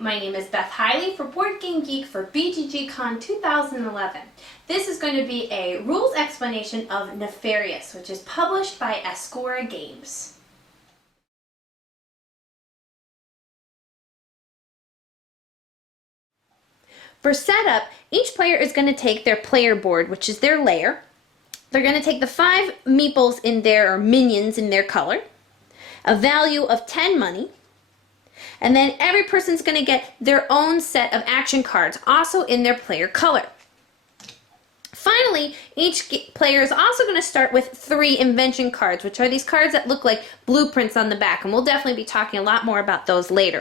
my name is Beth Hiley for Board Game Geek for BGGCon 2011. This is going to be a rules explanation of Nefarious, which is published by Ascora Games. For setup, each player is going to take their player board, which is their layer. They're going to take the 5 meeples in their, or minions in their color, a value of 10 money, and then every person's going to get their own set of action cards, also in their player color. Finally, each player is also going to start with 3 invention cards, which are these cards that look like blueprints on the back, and we'll definitely be talking a lot more about those later.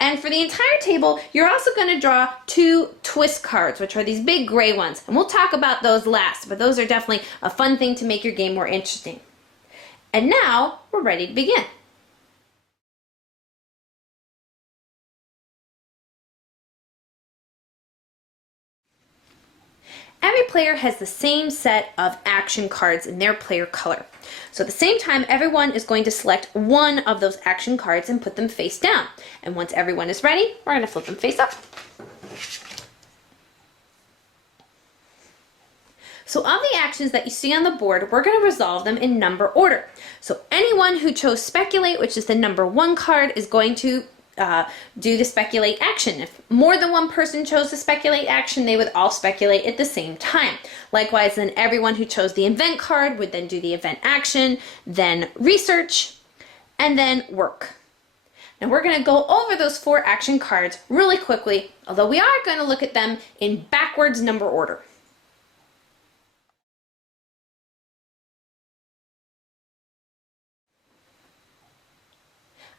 And for the entire table, you're also going to draw 2 twist cards, which are these big gray ones, and we'll talk about those last, but those are definitely a fun thing to make your game more interesting. And now, we're ready to begin. Every player has the same set of action cards in their player color. So at the same time, everyone is going to select one of those action cards and put them face down. And once everyone is ready, we're going to flip them face up. So of the actions that you see on the board, we're going to resolve them in number order. So anyone who chose Speculate, which is the number 1 card, is going to do the Speculate action. If more than one person chose the Speculate action, they would all speculate at the same time. Likewise, then everyone who chose the Invent card would then do the Event action, then Research, and then Work. Now we're going to go over those 4 action cards really quickly, although we are going to look at them in backwards number order.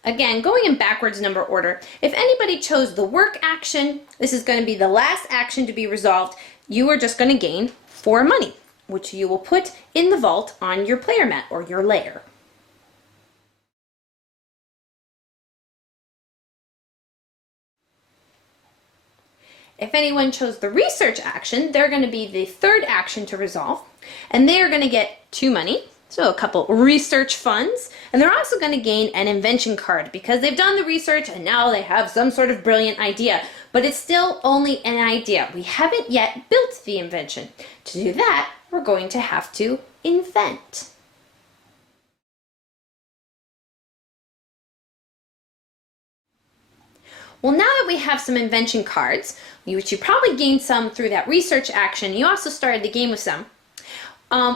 Again, going in backwards number order, if anybody chose the Work action, this is going to be the last action to be resolved. You are just going to gain 4 money, which you will put in the vault on your player mat or your layer. If anyone chose the Research action, they're going to be the 3rd action to resolve, and they are going to get 2 money. So a couple research funds, and they're also going to gain an invention card because they've done the research and now they have some sort of brilliant idea, but it's still only an idea. We haven't yet built the invention. To do that, we're going to have to invent. Well, now that we have some invention cards, which you probably gained some through that research action, you also started the game with some,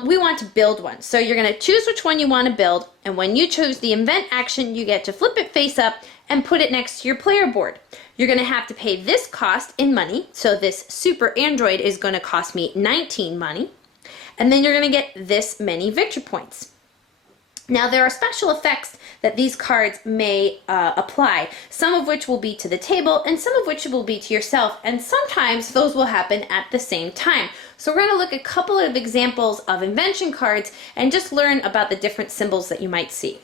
we want to build one. So you're going to choose which one you want to build, and when you choose the Invent action, you get to flip it face up and put it next to your player board. You're going to have to pay this cost in money, so this Super Android is going to cost me 19 money, and then you're going to get this many victory points. Now there are special effects that these cards may apply, some of which will be to the table and some of which will be to yourself, and sometimes those will happen at the same time. So we're going to look at a couple of examples of invention cards and just learn about the different symbols that you might see.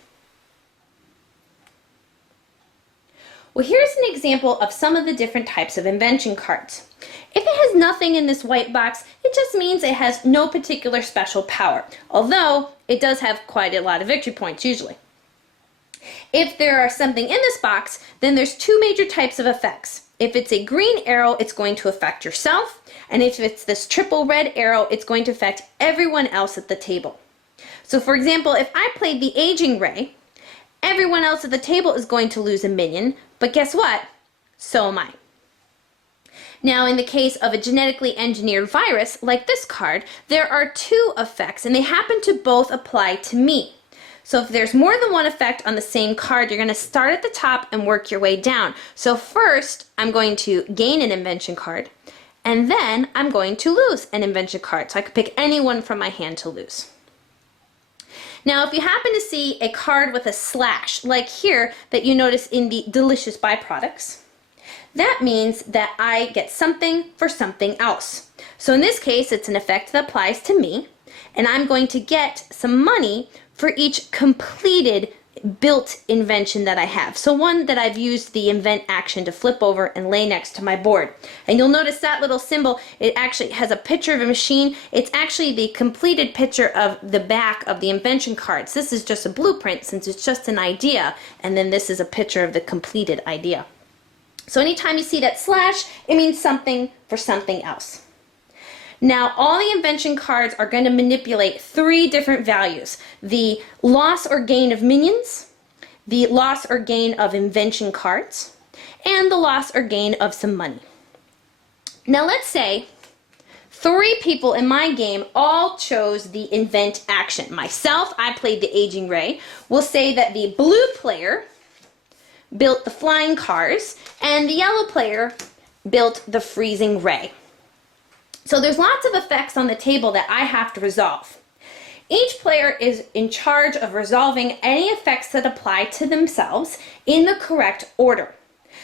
Well, here's an example of some of the different types of invention cards. If it has nothing in this white box, it just means it has no particular special power, although it does have quite a lot of victory points usually. If there are something in this box, then there's 2 major types of effects. If it's a green arrow, it's going to affect yourself, and if it's this triple red arrow, it's going to affect everyone else at the table. So for example, if I played the Aging Ray, everyone else at the table is going to lose a minion, but guess what? So am I. Now, in the case of a genetically engineered virus, like this card, there are 2 effects, and they happen to both apply to me. So if there's more than one effect on the same card, you're going to start at the top and work your way down. So first, I'm going to gain an invention card, and then I'm going to lose an invention card. So I could pick any one from my hand to lose. Now, if you happen to see a card with a slash, like here, that you notice in the delicious byproducts, that means that I get something for something else. So in this case, it's an effect that applies to me, and I'm going to get some money for each completed built invention that I have. So one that I've used the invent action to flip over and lay next to my board. And you'll notice that little symbol, it actually has a picture of a machine. It's actually the completed picture of the back of the invention cards. This is just a blueprint since it's just an idea, and then this is a picture of the completed idea. So anytime you see that slash, it means something for something else. Now, all the invention cards are going to manipulate 3 different values: the loss or gain of minions, the loss or gain of invention cards, and the loss or gain of some money. Now, let's say 3 people in my game all chose the invent action. Myself, I played the aging ray. We'll say that the blue player built the flying cars, and the yellow player built the freezing ray. So there's lots of effects on the table that I have to resolve. Each player is in charge of resolving any effects that apply to themselves in the correct order.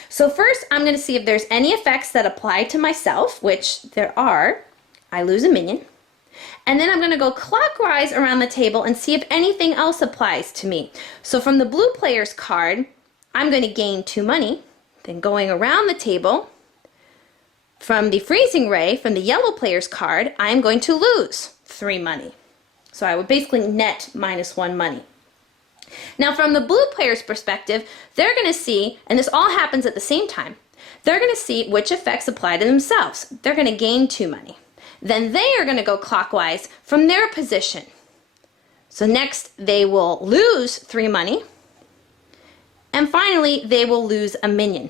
So first, I'm going to see if there's any effects that apply to myself, which there are. I lose a minion. And then I'm going to go clockwise around the table and see if anything else applies to me. So from the blue player's card, I'm going to gain 2 money. Then going around the table, from the freezing ray, from the yellow player's card, I'm going to lose 3 money. So I would basically net -1 money. Now from the blue player's perspective, they're going to see, and this all happens at the same time, they're going to see which effects apply to themselves. They're going to gain 2 money. Then they are going to go clockwise from their position. So next they will lose 3 money. And finally, they will lose a minion.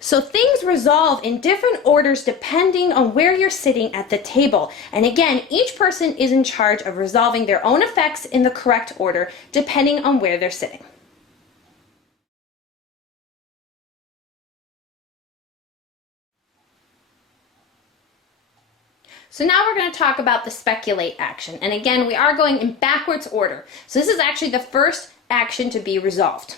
So things resolve in different orders depending on where you're sitting at the table. And again, each person is in charge of resolving their own effects in the correct order depending on where they're sitting. So now we're going to talk about the speculate action. And again, we are going in backwards order. So this is actually the first action to be resolved.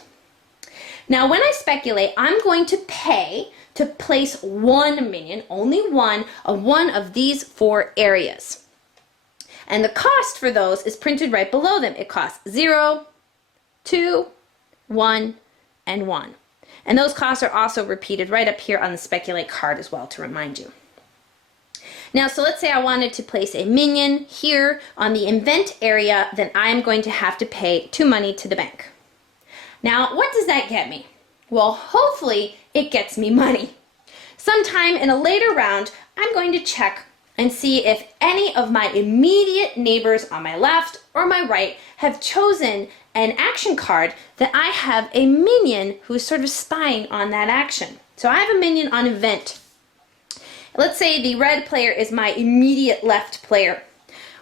Now when I speculate, I'm going to pay to place 1 minion, only one of these 4 areas. And the cost for those is printed right below them. It costs 0, 2, 1, and 1. And those costs are also repeated right up here on the speculate card as well to remind you. Now, so let's say I wanted to place a minion here on the invent area, then I'm going to have to pay 2 money to the bank. Now, what does that get me? Well, hopefully it gets me money. Sometime in a later round, I'm going to check and see if any of my immediate neighbors on my left or my right have chosen an action card that I have a minion who is sort of spying on that action. So I have a minion on event. Let's say the red player is my immediate left player.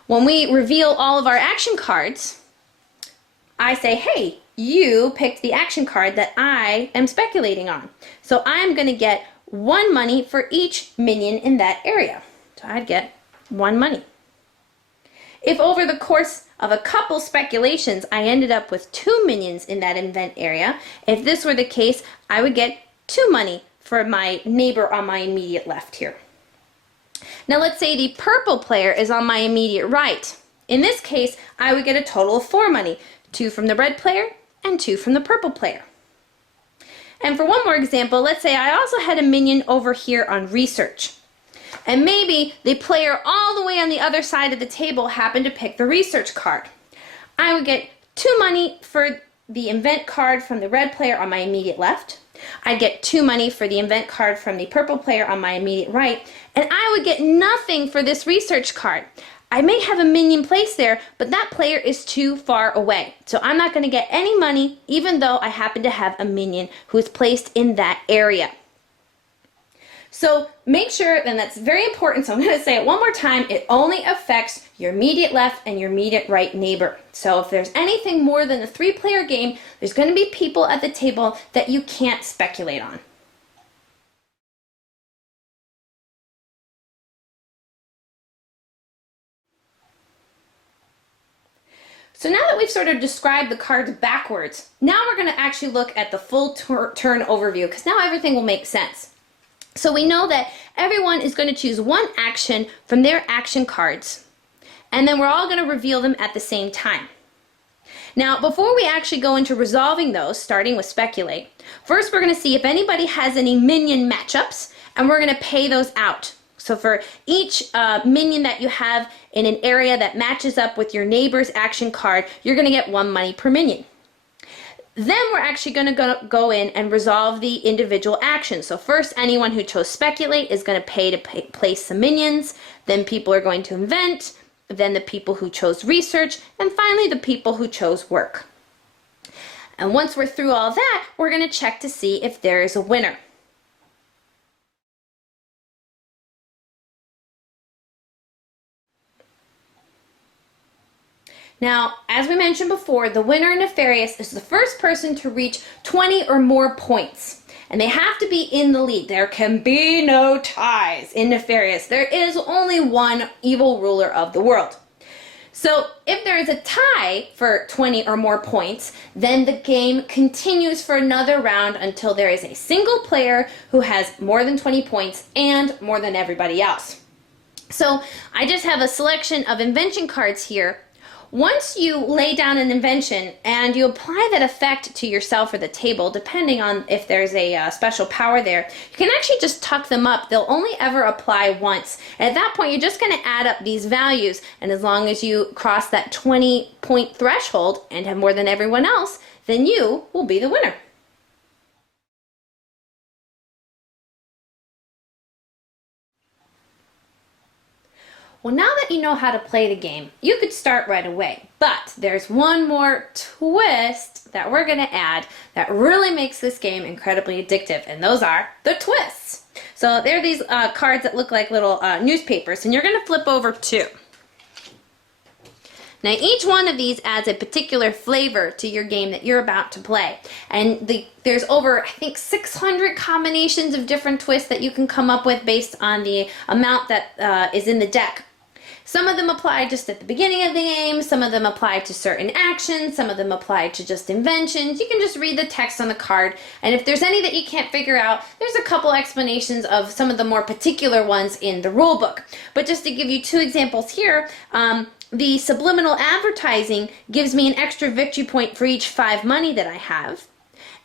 When we reveal all of our action cards, I say, hey, you picked the action card that I am speculating on. So I'm going to get 1 money for each minion in that area. So I'd get 1 money. If over the course of a couple speculations I ended up with 2 minions in that invent area, if this were the case, I would get 2 money for my neighbor on my immediate left here. Now let's say the purple player is on my immediate right. In this case, I would get a total of 4 money, 2 from the red player and 2 from the purple player. And for one more example, let's say I also had a minion over here on research. And maybe the player all the way on the other side of the table happened to pick the research card. I would get 2 money for the invent card from the red player on my immediate left. I'd get 2 money for the invent card from the purple player on my immediate right. And I would get nothing for this research card. I may have a minion placed there, but that player is too far away. So I'm not going to get any money, even though I happen to have a minion who is placed in that area. So make sure, and that's very important, so I'm going to say it one more time, it only affects your immediate left and your immediate right neighbor. So if there's anything more than a 3-player game, there's going to be people at the table that you can't speculate on. So now that we've sort of described the cards backwards, now we're going to actually look at the full turn overview, because now everything will make sense. So we know that everyone is going to choose 1 action from their action cards, and then we're all going to reveal them at the same time. Now, before we actually go into resolving those, starting with speculate, first we're going to see if anybody has any minion matchups, and we're going to pay those out. So for each minion that you have in an area that matches up with your neighbor's action card, you're going to get 1 money per minion. Then we're actually going to go in and resolve the individual actions. So first, anyone who chose speculate is going to pay to place some minions. Then people are going to invent. Then the people who chose research. And finally, the people who chose work. And once we're through all that, we're going to check to see if there is a winner. Now, as we mentioned before, the winner in Nefarious is the first person to reach 20 or more points. And they have to be in the lead. There can be no ties in Nefarious. There is only one evil ruler of the world. So if there is a tie for 20 or more points, then the game continues for another round until there is a single player who has more than 20 points and more than everybody else. So I just have a selection of invention cards here. Once you lay down an invention and you apply that effect to yourself or the table, depending on if there's a special power there, you can actually just tuck them up. They'll only ever apply once. And at that point, you're just going to add up these values. And as long as you cross that 20-point threshold and have more than everyone else, then you will be the winner. Well, now that you know how to play the game, you could start right away. But there's one more twist that we're going to add that really makes this game incredibly addictive, and those are the twists. So there are these cards that look like little newspapers, and you're going to flip over 2. Now each one of these adds a particular flavor to your game that you're about to play. And there's over, I think, 600 combinations of different twists that you can come up with based on the amount that is in the deck. Some of them apply just at the beginning of the game, some of them apply to certain actions, some of them apply to just inventions. You can just read the text on the card, and if there's any that you can't figure out, there's a couple explanations of some of the more particular ones in the rule book. But just to give you 2 examples here, the subliminal advertising gives me an extra victory point for each 5 money that I have.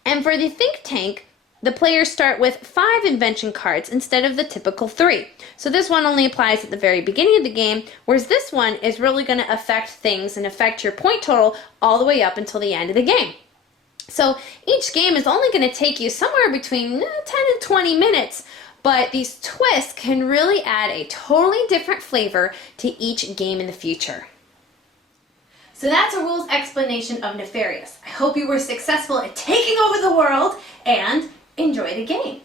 And for the think tank, the players start with 5 invention cards instead of the typical 3. So this one only applies at the very beginning of the game, whereas this one is really going to affect things and affect your point total all the way up until the end of the game. So each game is only going to take you somewhere between 10 and 20 minutes, but these twists can really add a totally different flavor to each game in the future. So that's a rules explanation of Nefarious. I hope you were successful at taking over the world and enjoy the game.